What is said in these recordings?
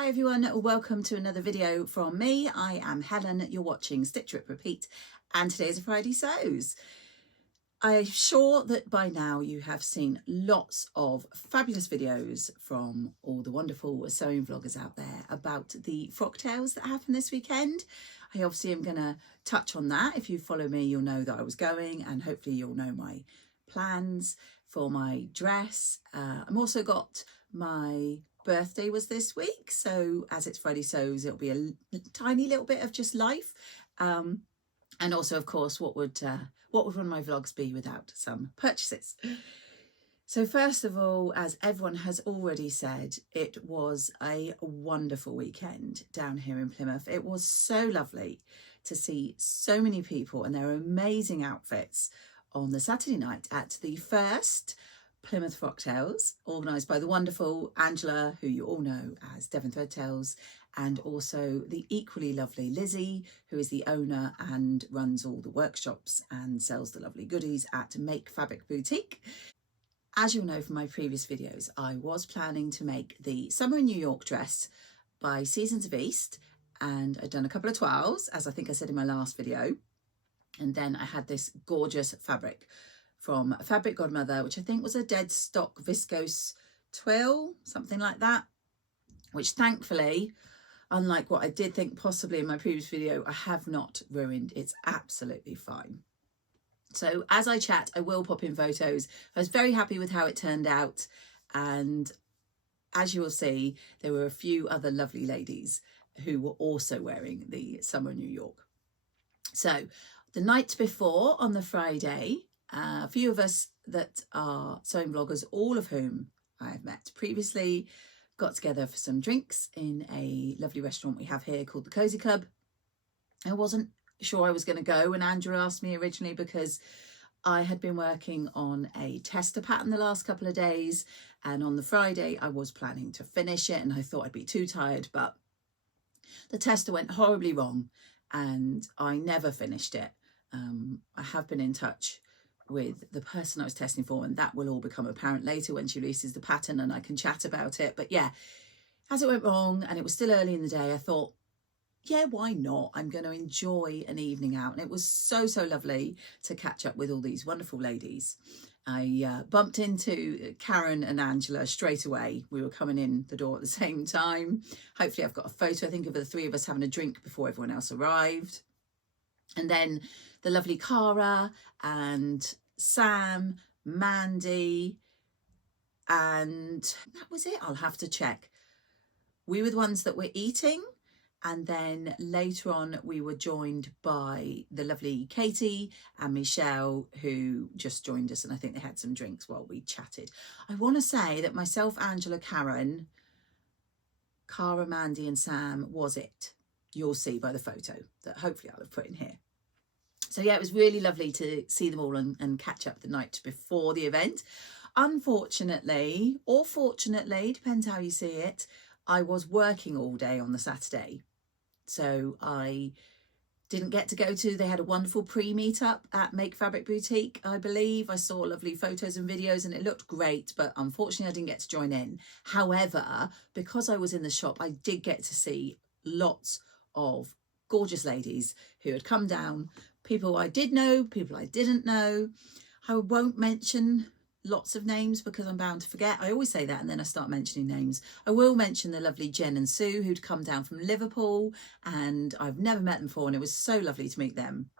Hi everyone, welcome to another video from me. I am Helen, you're watching Stitch Rip Repeat, and today is a Friday Sews. I'm sure that by now you have seen lots of fabulous videos from all the wonderful sewing vloggers out there about the Frocktails that happened this weekend. I obviously am going to touch on that. If you follow me, you'll know that I was going, and hopefully you'll know my plans for my dress. I'm also got my birthday was this week, so as it's Friday Sews, it'll be a tiny little bit of just life, and also of course what would one of my vlogs be without some purchases. So first of all, as everyone has already said, it was a wonderful weekend down here in Plymouth. It was so lovely to see so many people and their amazing outfits on the Saturday night at the first Plymouth Frocktails, organised by the wonderful Angela, who you all know as Devon Threadtails, and also the equally lovely Lizzie, who is the owner and runs all the workshops and sells the lovely goodies at Make Fabric Boutique. As you'll know from my previous videos, I was planning to make the Summer in New York dress by Seasons of East, and I'd done a couple of toiles, as I think I said in my last video, and then I had this gorgeous fabric from Fabric Godmother, which I think was a dead stock viscose twill, something like that, which thankfully, unlike what I did think possibly in my previous video, I have not ruined. It's absolutely fine. So as I chat, I will pop in photos. I was very happy with how it turned out, and as you will see, there were a few other lovely ladies who were also wearing the Summer in New York. So the night before, on the Friday, a few of us that are sewing vloggers, all of whom I have met previously, got together for some drinks in a lovely restaurant we have here called the Cozy Club. I wasn't sure I was going to go when Andrew asked me originally, because I had been working on a tester pattern the last couple of days, and on the Friday I was planning to finish it, and I thought I'd be too tired, but the tester went horribly wrong and I never finished it. I have been in touch with the person I was testing for, and that will all become apparent later when she releases the pattern and I can chat about it. But yeah, as it went wrong and it was still early in the day, I thought, yeah, why not? I'm going to enjoy an evening out. And it was so lovely to catch up with all these wonderful ladies. I bumped into Karen and Angela straight away. We were coming in the door at the same time. Hopefully I've got a photo, I think, of the three of us having a drink before everyone else arrived. And then the lovely Cara and Sam, Mandy, and that was it. I'll have to check. We were the ones that were eating, and then later on we were joined by the lovely Katie and Michelle, who just joined us, and I think they had some drinks while we chatted. I want to say that myself, Angela, Karen, Cara, Mandy and Sam was it. You'll see by the photo that hopefully I'll have put in here. So yeah, it was really lovely to see them all and catch up the night before the event. Unfortunately, or fortunately, depends how you see it, I was working all day on the Saturday. So I didn't get to go to, they had a wonderful pre-meetup at Make Fabric Boutique, I believe. I saw lovely photos and videos and it looked great, but unfortunately I didn't get to join in. However, because I was in the shop, I did get to see lots of gorgeous ladies who had come down, people I did know, people I didn't know. I won't mention lots of names because I'm bound to forget. I always say that and then I start mentioning names. I will mention the lovely Jen and Sue, who'd come down from Liverpool, and I've never met them before, and it was so lovely to meet them.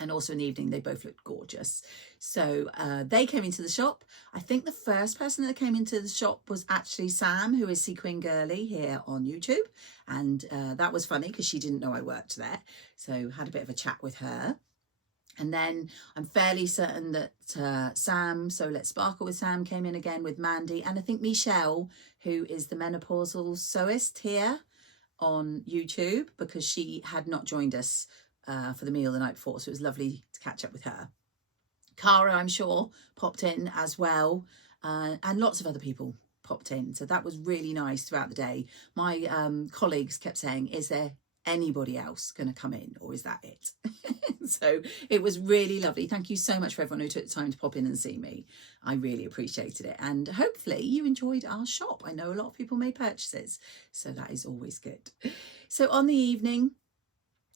And also in the evening, they both looked gorgeous. So they came into the shop. I think the first person that came into the shop was actually Sam, who is Sequin Girly here on YouTube. And that was funny because she didn't know I worked there. So had a bit of a chat with her. And then I'm fairly certain that Sam, so Let's Sparkle with Sam, came in again with Mandy. And I think Michelle, who is the menopausal sewist here on YouTube, because she had not joined us for the meal the night before, so it was lovely to catch up with her. Cara, I'm sure, popped in as well, and lots of other people popped in, so that was really nice throughout the day. My colleagues kept saying, is there anybody else going to come in, or is that it? So it was really lovely. Thank you so much for everyone who took the time to pop in and see me. I really appreciated it, and hopefully you enjoyed our shop. I know a lot of people made purchases, so that is always good. So on the evening,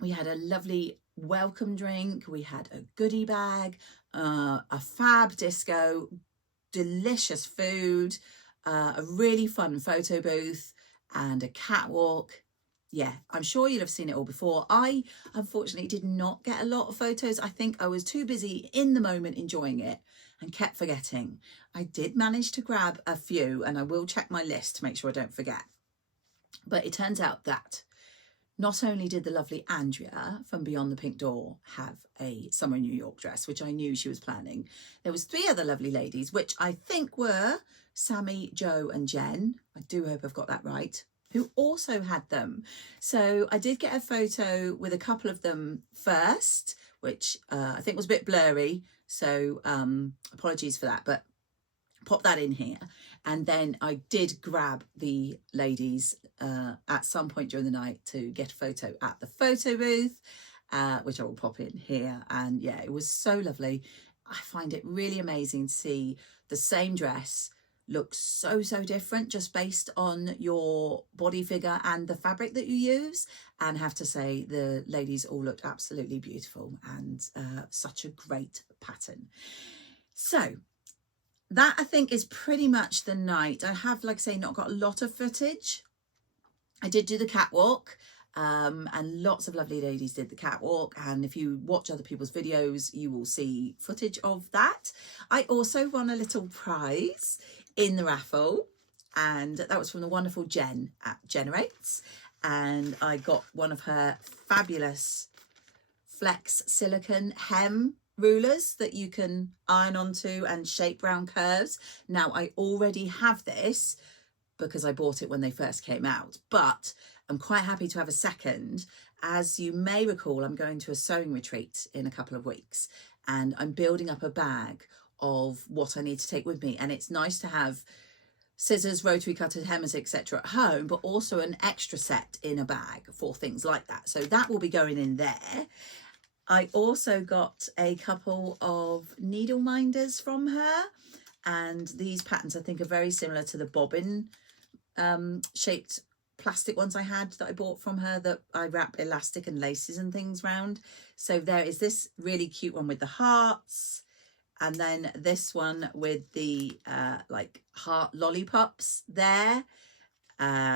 we had a lovely welcome drink, we had a goodie bag, a fab disco, delicious food, a really fun photo booth, and a catwalk. Yeah, I'm sure you'll have seen it all before. I unfortunately did not get a lot of photos. I think I was too busy in the moment enjoying it and kept forgetting. I did manage to grab a few, and I will check my list to make sure I don't forget. But it turns out that not only did the lovely Andrea from Beyond the Pink Door have a summer in New York dress, which I knew she was planning, there was 3 other lovely ladies, which I think were Sammy, Joe and Jen. I do hope I've got that right, who also had them. So I did get a photo with a couple of them first, which I think was a bit blurry. So apologies for that, but pop that in here. And then I did grab the ladies at some point during the night to get a photo at the photo booth, which I will pop in here. And yeah, it was so lovely. I find it really amazing to see the same dress look so different just based on your body figure and the fabric that you use. And I have to say, the ladies all looked absolutely beautiful, and such a great pattern. So that, I think, is pretty much the night. I have, like I say, not got a lot of footage. I did do the catwalk, and lots of lovely ladies did the catwalk. And if you watch other people's videos, you will see footage of that. I also won a little prize in the raffle, and that was from the wonderful Jen at Generates. And I got one of her fabulous flex silicone hem rulers that you can iron onto and shape round curves. Now, I already have this because I bought it when they first came out, but I'm quite happy to have a second. As you may recall, I'm going to a sewing retreat in a couple of weeks, and I'm building up a bag of what I need to take with me. And it's nice to have scissors, rotary cutters, hemmers, etc. at home, but also an extra set in a bag for things like that. So that will be going in there. I also got a couple of needle minders from her, and these patterns I think are very similar to the bobbin shaped plastic ones I had that I bought from her, that I wrap elastic and laces and things round. So there is this really cute one with the hearts, and then this one with the like heart lollipops there.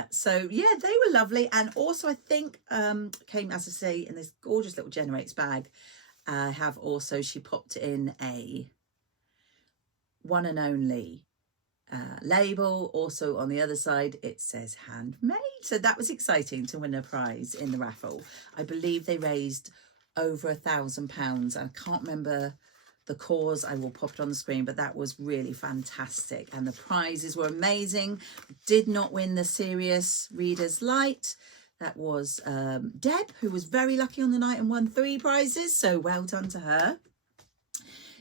So yeah, they were lovely. And also I think came, as I say, in this gorgeous little Generates bag. I have also, she popped in a one and only label. Also on the other side it says handmade, so that was exciting to win a prize in the raffle. I believe they raised over £1,000. I can't remember the cause. I will pop it on the screen, but that was really fantastic, and the prizes were amazing. Did not win the Serious Readers Light. That was Deb, who was very lucky on the night and won 3 prizes, so well done to her.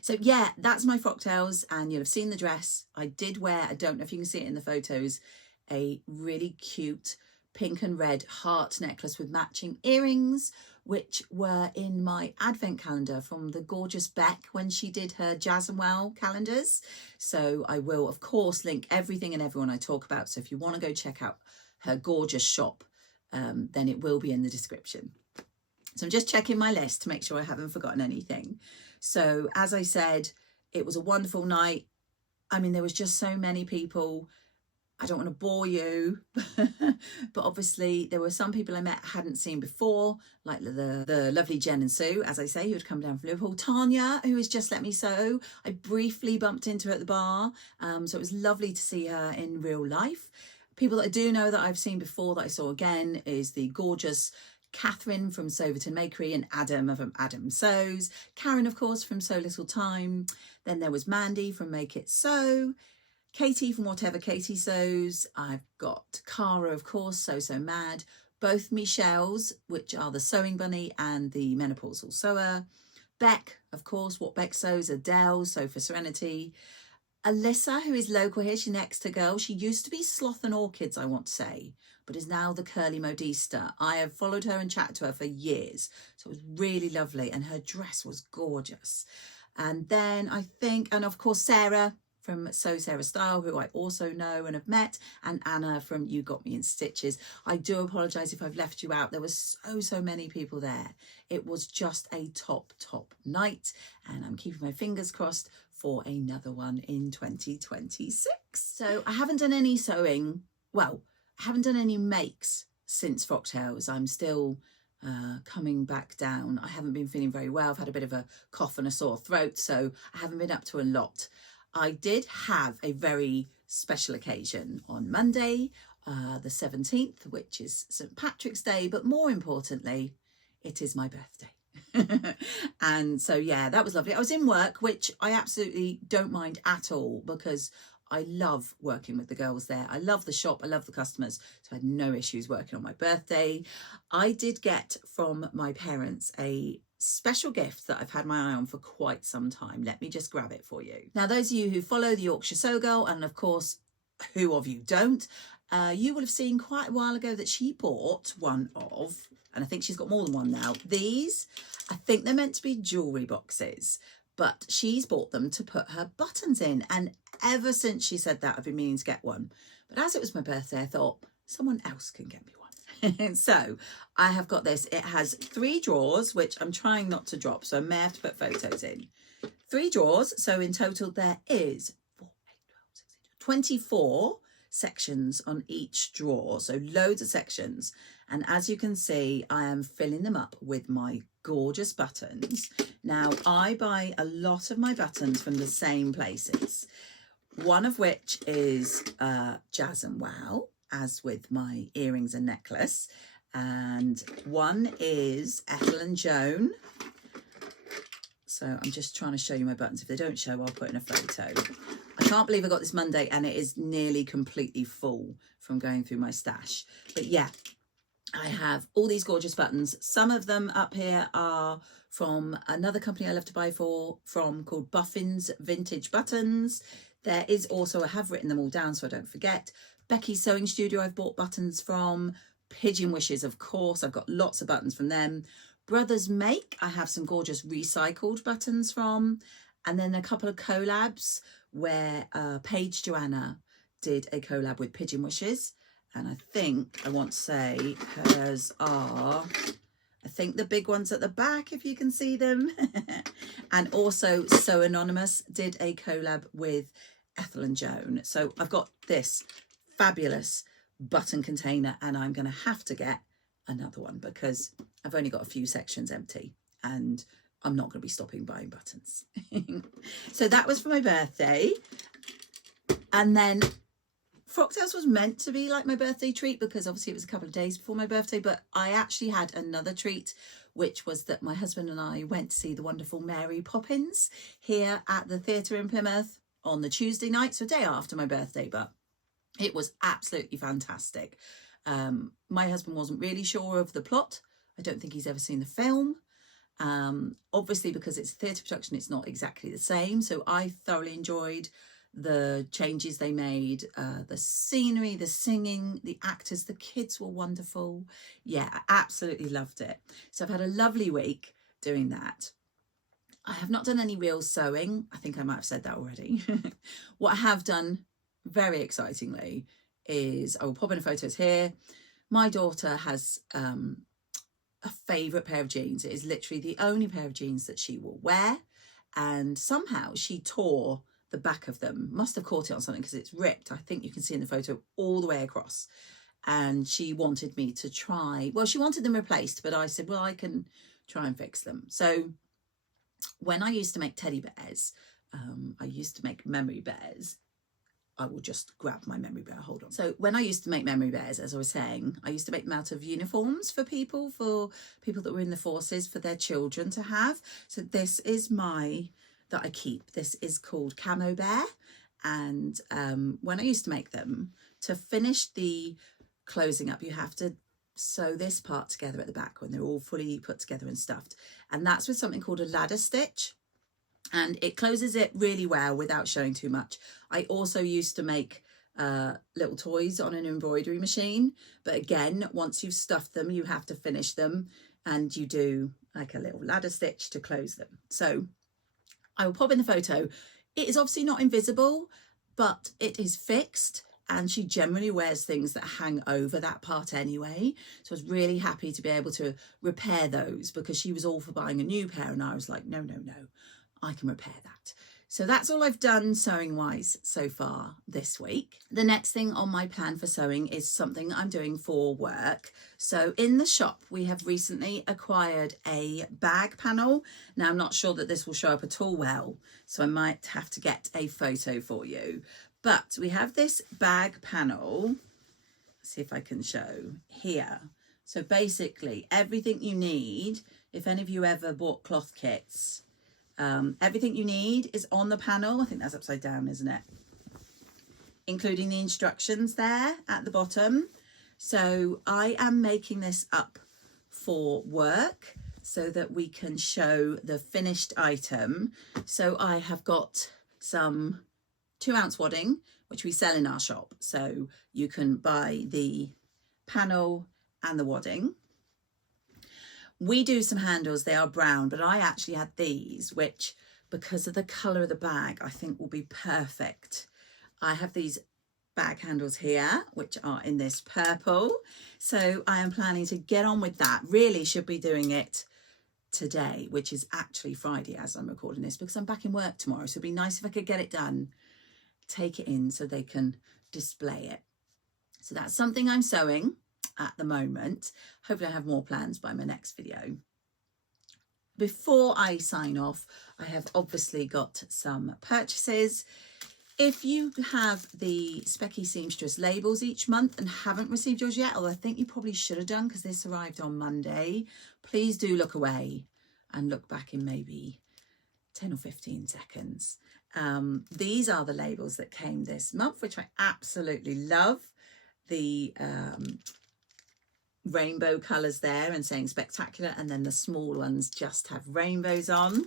So yeah, that's my Frocktails, and you'll have seen the dress. I did wear, I don't know if you can see it in the photos, a really cute pink and red heart necklace with matching earrings, which were in my advent calendar from the gorgeous Beck when she did her Jazz and Wow calendars. So I will, of course, link everything and everyone I talk about. So if you want to go check out her gorgeous shop, then it will be in the description. So I'm just checking my list to make sure I haven't forgotten anything. So as I said, it was a wonderful night. I mean, there was just so many people. I don't want to bore you, but obviously there were some people I met I hadn't seen before, like the lovely Jen and Sue, as I say, who had come down from Liverpool. Tanya, who has just let me sew. I briefly bumped into her at the bar, so it was lovely to see her in real life. People that I do know that I've seen before that I saw again is the gorgeous Catherine from Soverton Makery, and Adam from Adam Sews. Karen, of course, from So Little Time. Then there was Mandy from Make It Sew. Katie from Whatever Katie Sews. I've got Cara, of course, So Mad. Both Michelle's, which are the Sewing Bunny and the Menopausal Sewer. Beck, of course, What Beck Sews. Adele, Sew for Serenity. Alyssa, who is local here, she's next to girl. She used to be Sloth and Orchids, I want to say, but is now the curly modista. I have followed her and chatted to her for years, so it was really lovely, and her dress was gorgeous. And then I think, and of course Sarah from Sew Sarah Style, who I also know and have met, and Anna from You Got Me in Stitches. I do apologise if I've left you out. There was so many people there. It was just a top night, and I'm keeping my fingers crossed for another one in 2026. So I haven't done any sewing. Well, I haven't done any makes since Frocktails. I'm still coming back down. I haven't been feeling very well. I've had a bit of a cough and a sore throat, so I haven't been up to a lot. I did have a very special occasion on Monday, the 17th, which is St. Patrick's Day, but more importantly, it is my birthday. And so, yeah, that was lovely. I was in work, which I absolutely don't mind at all, because I love working with the girls there. I love the shop. I love the customers. So I had no issues working on my birthday. I did get from my parents a special gift that I've had my eye on for quite some time. Let me just grab it for you. Now, those of you who follow the Yorkshire Sew Girl, and of course, who of you don't, you will have seen quite a while ago that she bought one of, and I think she's got more than one now, these, I think they're meant to be jewellery boxes, but she's bought them to put her buttons in. And ever since she said that, I've been meaning to get one. But as it was my birthday, I thought someone else can get me one. So I have got this. It has 3 drawers, which I'm trying not to drop, so I may have to put photos in. 3 drawers. So in total, there is 24 sections on each drawer. So loads of sections. And as you can see, I am filling them up with my gorgeous buttons. Now, I buy a lot of my buttons from the same places. One of which is Jazz and Wow, as with my earrings and necklace. And one is Ethel and Joan. So I'm just trying to show you my buttons. If they don't show, I'll put in a photo. I can't believe I got this Monday and it is nearly completely full from going through my stash. But yeah, I have all these gorgeous buttons. Some of them up here are from another company I love to buy from called Buffin's Vintage Buttons. There is also, I have written them all down so I don't forget, Becky's Sewing Studio I've bought buttons from. Pigeon Wishes, of course, I've got lots of buttons from them. Brothers Make, I have some gorgeous recycled buttons from. And then a couple of collabs where Paige Joanna did a collab with Pigeon Wishes. And I think, I want to say, hers are, I think the big ones at the back, if you can see them. And also Sew Anonymous did a collab with Ethel and Joan. So I've got this fabulous button container, and I'm going to have to get another one because I've only got a few sections empty and I'm not going to be stopping buying buttons. So that was for my birthday. And then Frocktails was meant to be like my birthday treat because obviously it was a couple of days before my birthday, but I actually had another treat, which was that my husband and I went to see the wonderful Mary Poppins here at the theatre in Plymouth on the Tuesday night, so day after my birthday, but it was absolutely fantastic. My husband wasn't really sure of the plot. I don't think he's ever seen the film. Obviously, because it's a theatre production, it's not exactly the same. So I thoroughly enjoyed the changes they made, the scenery, the singing, the actors, the kids were wonderful. Yeah, I absolutely loved it. So I've had a lovely week doing that. I have not done any real sewing. I think I might have said that already. What I have done, very excitingly, is I will pop in the photos here. My daughter has a favourite pair of jeans. It is literally the only pair of jeans that she will wear, and somehow she tore the back of them. Must have caught it on something because it's ripped. I think you can see in the photo all the way across. And she wanted me to try, well, she wanted them replaced, but I said, well, I can try and fix them. So when I used to make teddy bears, I used to make memory bears. I will just grab my memory bear, hold on. So when I used to make memory bears, as I was saying, I used to make them out of uniforms for people that were in the forces, for their children to have. So this is that I keep. This is called Camo Bear. And when I used to make them, to finish the closing up, you have to sew this part together at the back when they're all fully put together and stuffed. And that's with something called a ladder stitch. And it closes it really well without showing too much. I also used to make little toys on an embroidery machine. But again, once you've stuffed them, you have to finish them, and you do like a little ladder stitch to close them. So I will pop in the photo. It is obviously not invisible, but it is fixed, and she generally wears things that hang over that part anyway. So I was really happy to be able to repair those, because she was all for buying a new pair, and I was like, no, no, no, I can repair that. So that's all I've done sewing wise so far this week. The next thing on my plan for sewing is something I'm doing for work. So in the shop, we have recently acquired a bag panel. Now I'm not sure that this will show up at all well, so I might have to get a photo for you. But we have this bag panel. Let's see if I can show here. So basically everything you need, if any of you ever bought cloth kits, everything you need is on the panel. I think that's upside down, isn't it? Including the instructions there at the bottom. So I am making this up for work so that we can show the finished item. So I have got some 2-ounce wadding, which we sell in our shop. So you can buy the panel and the wadding. We do some handles, they are brown, but I actually had these, which, because of the colour of the bag, I think will be perfect. I have these bag handles here, which are in this purple. So I am planning to get on with that. Really should be doing it today, which is actually Friday as I'm recording this, because I'm back in work tomorrow. So it'd be nice if I could get it done, take it in so they can display it. So that's something I'm sewing at the moment. Hopefully I have more plans by my next video. Before I sign off, I have obviously got some purchases. If you have the Specky Seamstress labels each month and haven't received yours yet, although I think you probably should have done because this arrived on Monday, please do look away and look back in maybe 10 or 15 seconds. These are the labels that came this month, which I absolutely love. The rainbow colours there and saying spectacular, and then the small ones just have rainbows on.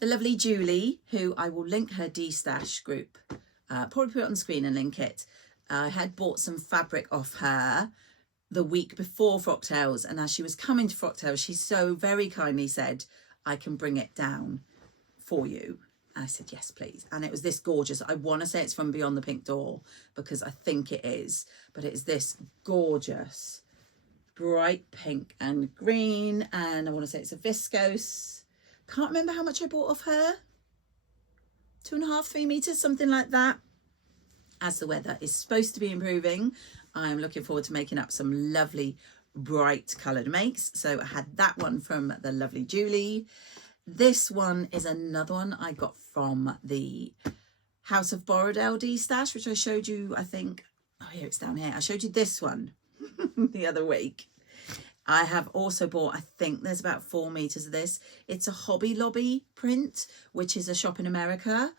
The lovely Julie, who I will link her D-Stash group, probably put it on the screen and link it. I had bought some fabric off her the week before Frocktails, and as she was coming to Frocktails, she so very kindly said, I can bring it down for you. And I said, yes, please. And it was this gorgeous, I want to say it's from Beyond the Pink Door, because I think it is, but it's this gorgeous bright pink and green, and I want to say it's a viscose. Can't remember how much I bought off her. 2.5, 3 meters, something like that. As the weather is supposed to be improving, I'm looking forward to making up some lovely bright coloured makes. So I had that one from the lovely Julie. This one is another one I got from the House of Borrowdale D-Stash, which I showed you, I think, oh, here it's down here. I showed you this one the other week. I have also bought, I think there's about 4 meters of this. It's a Hobby Lobby print, which is a shop in America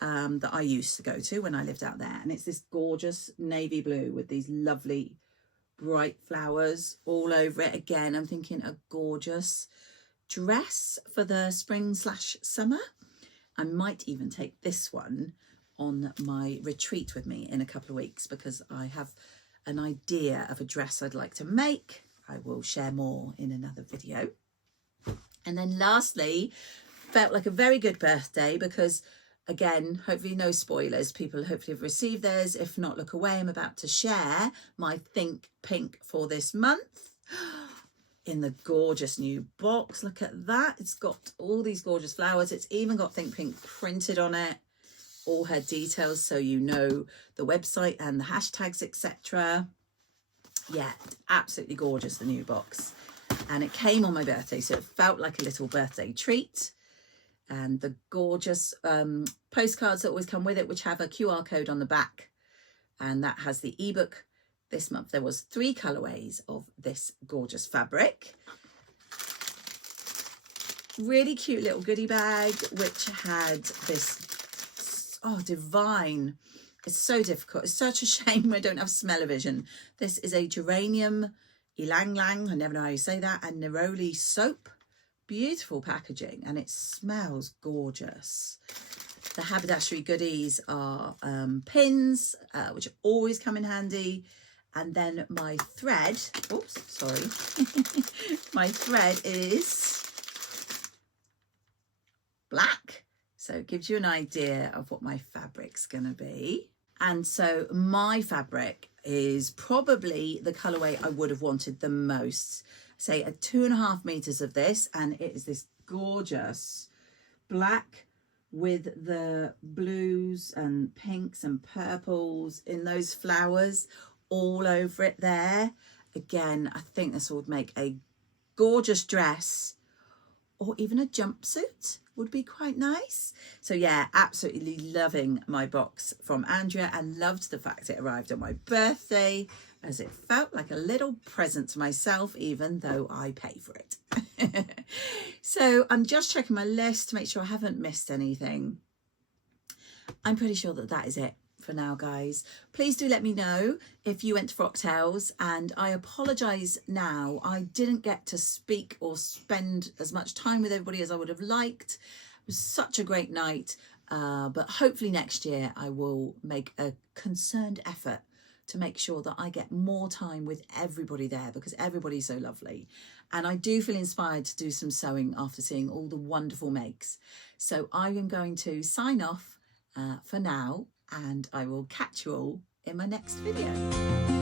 that I used to go to when I lived out there. And it's this gorgeous navy blue with these lovely bright flowers all over it. Again, I'm thinking a gorgeous dress for the spring/summer. I might even take this one on my retreat with me in a couple of weeks, because I have an idea of a dress I'd like to make. I will share more in another video. And then lastly, felt like a very good birthday, because again, hopefully no spoilers, people hopefully have received theirs. If not, look away. I'm about to share my Think Pink for this month in the gorgeous new box. Look at that. It's got all these gorgeous flowers. It's even got Think Pink printed on it, all her details, so you know the website and the hashtags, etc. Yeah, absolutely gorgeous, the new box. And it came on my birthday, so it felt like a little birthday treat. And the gorgeous postcards that always come with it, which have a QR code on the back, and that has the ebook. This month there was 3 colorways of this gorgeous fabric. Really cute little goodie bag, which had this, oh, divine. It's so difficult. It's such a shame I don't have smell-o-vision. This is a geranium ylang ylang, I never know how you say that, and neroli soap. Beautiful packaging, and it smells gorgeous. The haberdashery goodies are pins, which always come in handy. And then my thread, oops, sorry. My thread is black. So it gives you an idea of what my fabric's gonna be. And so my fabric is probably the colorway I would have wanted the most. Say 2.5 meters of this, and it is this gorgeous black with the blues and pinks and purples in those flowers all over it there. Again, I think this would make a gorgeous dress, or even a jumpsuit would be quite nice. So yeah, absolutely loving my box from Andrea, and loved the fact it arrived on my birthday, as it felt like a little present to myself, even though I pay for it. So I'm just checking my list to make sure I haven't missed anything. I'm pretty sure that that is it for now, guys. Please do let me know if you went to Frocktails, and I apologise now, I didn't get to speak or spend as much time with everybody as I would have liked. It was such a great night, but hopefully next year I will make a concerted effort to make sure that I get more time with everybody there, because everybody's so lovely. And I do feel inspired to do some sewing after seeing all the wonderful makes. So I am going to sign off for now, and I will catch you all in my next video.